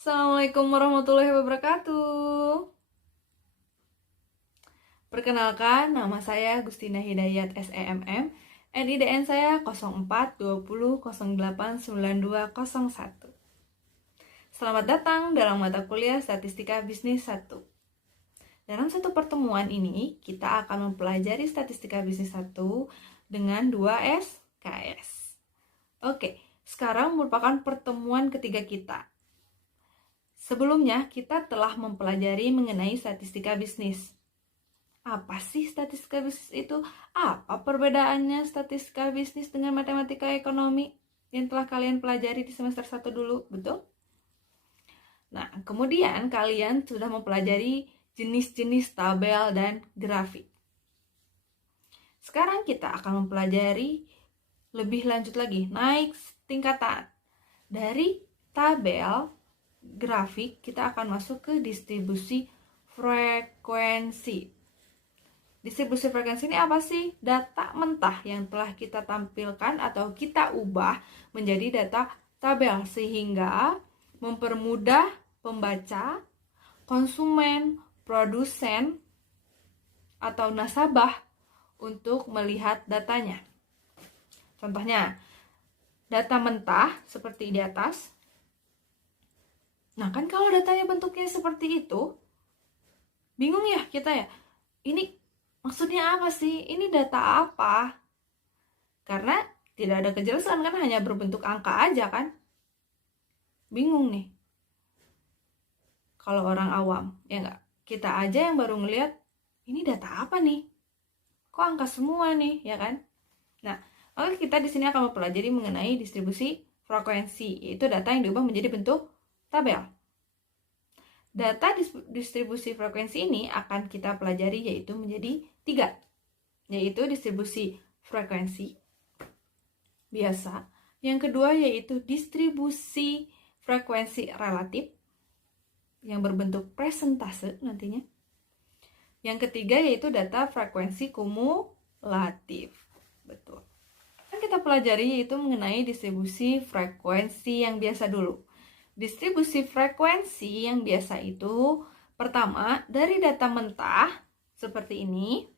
Assalamualaikum warahmatullahi wabarakatuh. Perkenalkan, nama saya Gustina Hidayat SEMM. NIDN saya 0420089201. Selamat datang dalam mata kuliah Statistika Bisnis 1. Dalam satu pertemuan ini, kita akan mempelajari Statistika Bisnis 1 dengan 2 SKS. Oke, sekarang merupakan pertemuan ketiga kita. Sebelumnya, kita telah mempelajari mengenai statistika bisnis. Apa sih statistika bisnis itu? Apa perbedaannya statistika bisnis dengan matematika ekonomi yang telah kalian pelajari di semester 1 dulu, betul? Nah, kemudian kalian sudah mempelajari jenis-jenis tabel dan grafik. Sekarang kita akan mempelajari lebih lanjut lagi, naik tingkatan. Dari tabel grafik, kita akan masuk ke distribusi frekuensi. Distribusi frekuensi ini apa sih? Data mentah yang telah kita tampilkan atau kita ubah menjadi data tabel sehingga mempermudah pembaca, konsumen, produsen, atau nasabah untuk melihat datanya. Contohnya, data mentah seperti di atas. Nah, kan kalau datanya bentuknya seperti itu, bingung ya kita ya. Ini maksudnya apa sih? Ini data apa? Karena tidak ada kejelasan kan, hanya berbentuk angka aja kan. Bingung nih. Kalau orang awam, ya enggak? Kita aja yang baru ngelihat, ini data apa nih? Kok angka semua nih, ya kan? Nah, maka kita di sini akan mempelajari mengenai distribusi frekuensi, yaitu data yang diubah menjadi bentuk tabel. Data distribusi frekuensi ini akan kita pelajari yaitu menjadi 3, yaitu distribusi frekuensi biasa. Yang kedua yaitu distribusi frekuensi relatif yang berbentuk presentase nantinya. Yang ketiga yaitu data frekuensi kumulatif. Betul. Yang kita pelajari yaitu mengenai distribusi frekuensi yang biasa dulu. Distribusi frekuensi yang biasa itu, pertama, dari data mentah, seperti ini,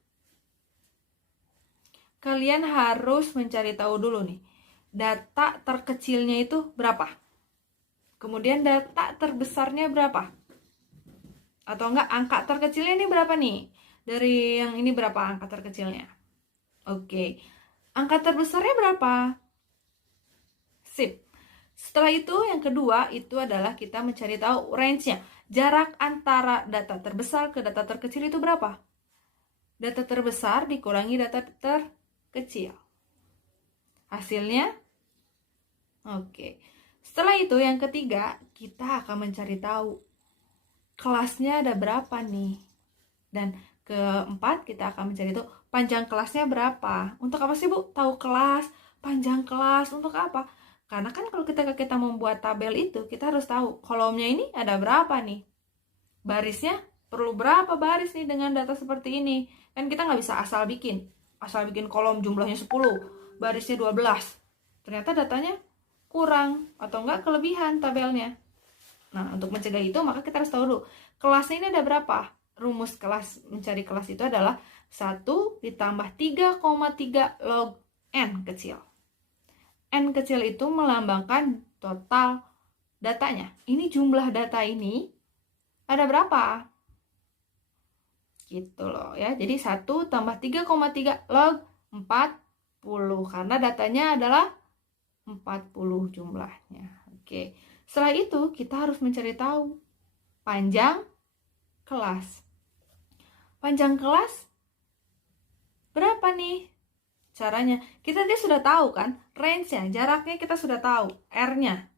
kalian harus mencari tahu dulu nih, data terkecilnya itu berapa? Kemudian data terbesarnya berapa? Atau enggak, angka terkecilnya ini berapa nih? Dari yang ini berapa angka terkecilnya? Oke, angka terbesarnya berapa? Sip. Setelah itu yang kedua itu adalah kita mencari tahu range-nya. Jarak antara data terbesar ke data terkecil itu berapa? Data terbesar dikurangi data terkecil. Hasilnya? Oke. Setelah itu yang ketiga kita akan mencari tahu kelasnya ada berapa nih. Dan keempat kita akan mencari tahu panjang kelasnya berapa. Untuk apa sih Bu? Tahu kelas, panjang kelas, untuk apa? Karena kan kalau kita membuat tabel itu, kita harus tahu kolomnya ini ada berapa nih. Barisnya perlu berapa baris nih dengan data seperti ini. Kan kita nggak bisa asal bikin. Asal bikin kolom jumlahnya 10, barisnya 12. Ternyata datanya kurang atau enggak kelebihan tabelnya. Nah, untuk mencegah itu maka kita harus tahu dulu kelasnya ini ada berapa. Rumus kelas mencari kelas itu adalah 1 ditambah 3,3 log N kecil. N kecil itu melambangkan total datanya. Ini jumlah data ini ada berapa? Gitu loh ya. Jadi 1 tambah 3,3 log 40. Karena datanya adalah 40 jumlahnya. Oke. Setelah itu kita harus mencari tahu panjang kelas. Panjang kelas berapa nih? Caranya, kita dia sudah tahu kan, range-nya, jaraknya kita sudah tahu, R-nya.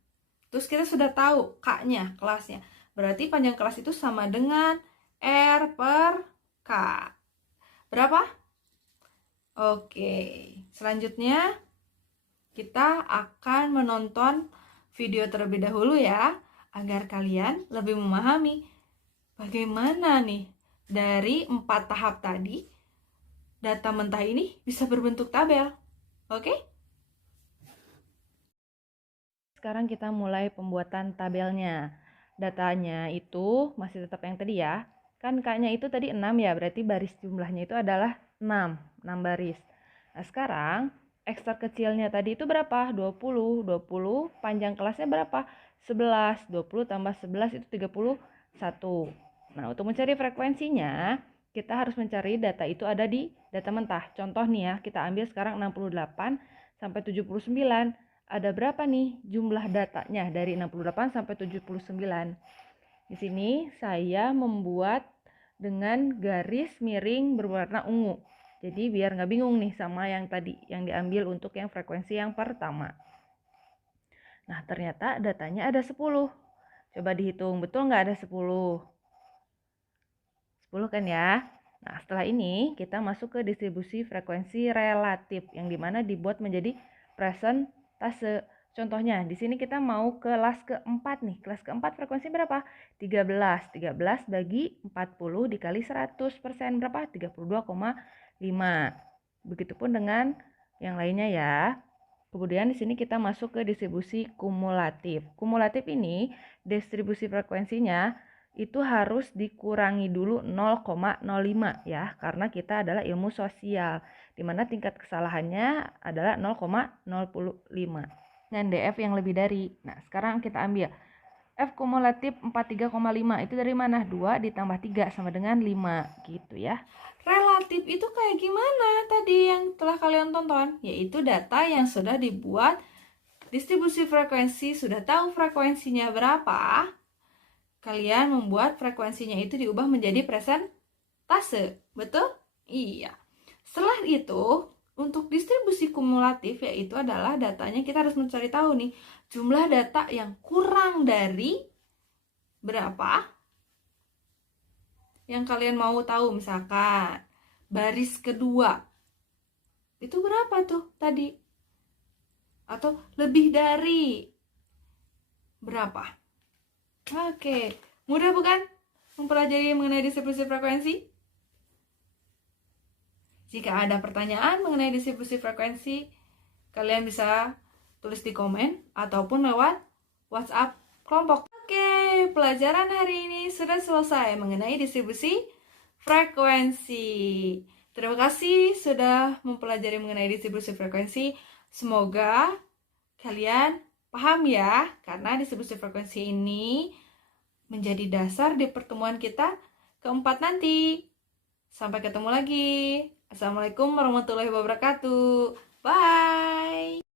Terus kita sudah tahu K-nya, kelasnya. Berarti panjang kelas itu sama dengan R per K. Berapa? Oke, selanjutnya kita akan menonton video terlebih dahulu ya, agar kalian lebih memahami bagaimana nih dari 4 tahap tadi data mentah ini bisa berbentuk tabel. Oke? Sekarang kita mulai pembuatan tabelnya. datanya itu masih tetap yang tadi ya. Kan K-nya itu tadi 6 ya, berarti baris jumlahnya itu adalah 6 baris. Nah, sekarang X terkecilnya tadi itu berapa? 20. 20 panjang kelasnya berapa? 11. 20 tambah 11 itu 31. Nah, untuk mencari frekuensinya, kita harus mencari data itu ada di data mentah. Contoh nih ya, kita ambil sekarang 68 sampai 79. Ada berapa nih jumlah datanya dari 68 sampai 79? Di sini saya membuat dengan garis miring berwarna ungu. Jadi biar nggak bingung nih sama yang tadi yang diambil untuk yang frekuensi yang pertama. Nah, ternyata datanya ada 10. Coba dihitung, betul nggak ada 10? 10 kan ya? Nah, setelah ini kita masuk ke distribusi frekuensi relatif yang dimana dibuat menjadi presentase. Contohnya, di sini kita mau kelas keempat nih. Kelas keempat frekuensi berapa? 13. 13 bagi 40 dikali 100% berapa? 32,5. Begitupun dengan yang lainnya ya. Kemudian di sini kita masuk ke distribusi kumulatif. Kumulatif ini distribusi frekuensinya itu harus dikurangi dulu 0,05 ya, karena kita adalah ilmu sosial, di mana tingkat kesalahannya adalah 0,05 dengan DF yang lebih dari. Nah, sekarang kita ambil F kumulatif 43,5 itu dari mana? 2 ditambah 3 sama dengan 5 gitu ya. Relatif itu kayak gimana tadi yang telah kalian tonton? Yaitu data yang sudah dibuat distribusi frekuensi, sudah tahu frekuensinya berapa, kalian membuat frekuensinya itu diubah menjadi presentase. Betul? Iya. Setelah itu, untuk distribusi kumulatif yaitu adalah datanya kita harus mencari tahu nih jumlah data yang kurang dari berapa yang kalian mau tahu. Misalkan baris kedua itu berapa tuh tadi, atau lebih dari berapa. Oke, mudah bukan mempelajari mengenai distribusi frekuensi? Jika ada pertanyaan mengenai distribusi frekuensi, kalian bisa tulis di komen ataupun lewat WhatsApp kelompok. Oke, pelajaran hari ini sudah selesai mengenai distribusi frekuensi. Terima kasih sudah mempelajari mengenai distribusi frekuensi. Semoga kalian paham ya, karena distribusi frekuensi ini menjadi dasar di pertemuan kita keempat nanti. Sampai ketemu lagi. Assalamualaikum warahmatullahi wabarakatuh. Bye.